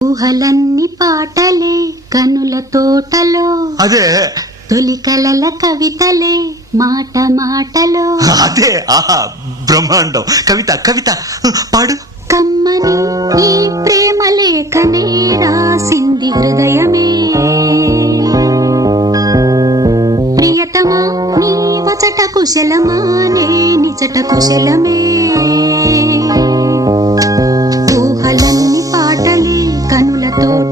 ఊహలన్నీ పాటలే కనుల తోటలో, అదే తొలి కలల కవితలే మాట మాటలో. అదే ఆహా బ్రహ్మాండం. కవిత కవిత పాడు. కమ్మని ఈ ప్రేమ లేఖనే రాసింది హృదయమే, ప్రియతమా నీ వచట కుశలమా నే నిజట కుశలమే. ఊహలన్నీ పాటలే కనుల తోట